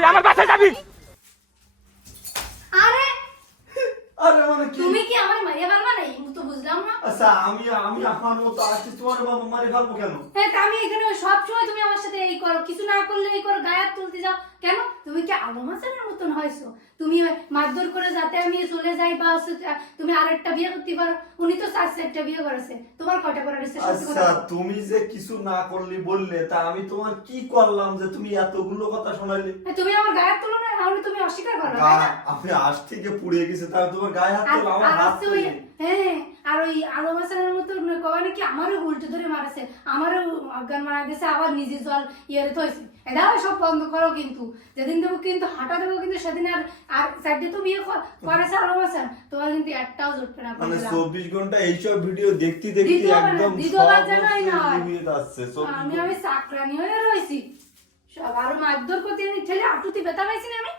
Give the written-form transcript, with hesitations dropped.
তুই আমার বাসায় যাবি। আরে আরে মানে কি তুমি কি আমার মারিয়া ফেলবা না? আমি তো বুঝলাম না। আচ্ছা আমি আমার মতো আসছি তোমার বাবা মারি ফেলবো কেন? হ্যাঁ তা আমি এখানে সব সময় তুমি আমার সাথে এই করো, কিছু না করলে এই করো, গায়ে হাত তুলতে যাও কেন? তুমি কি আলম হাসানের মতন হয়েছো? তুমি মারধর করে যাতে আমি চলে যাই বা তুমি আরেকটা বিয়ে করতে পারো। উনি তো 4-4টা বিয়ে করেছে, তোমার কয়টা করার ইচ্ছে? সত্যি কথা আচ্ছা বলো। তুমি যে কিছু না করলি বললে, তা আমি তোমার কি করলাম যে তুমি এতগুলো কথা শোনাইলে? হ্যাঁ, তুমি আমার গায়ে হাত তুলো না, তাহলে তুমি অস্বীকার করো তাই না? আমি আজ থেকে পুড়িয়ে গেছে, তাহলে তোমার গায়ে হাত তোলা, আমার আর হাত আছে ওই তুলে। হ্যাঁ, আর ওই আলম হাসানের মতো কবে নাকি আমারও উল্টো ধরে মারাছে, আমারও অজ্ঞান মারা গেছে, আবার নিজে জল ইয়ে থইছে। এটা সব বন্ধ করো কিন্তু, যেদিন দেবো কিন্তু হাঁটা দেবো কিন্তু সেদিন আর সাইডে তো বিয়ে করেছে আলম হাসান, তোমার কিন্তু একটাও জুটবে না। মানে 24 ঘন্টা এইসব ভিডিও দেখতে দেখতে একদম দ্বিতীয়বার জানাই না ভিডিও আসছে। আমি চাকরানি হয়ে রয়েছি, সব আরো মারধর করতে ঠেলে আটুতি ব্যথা পাইছি না আমি।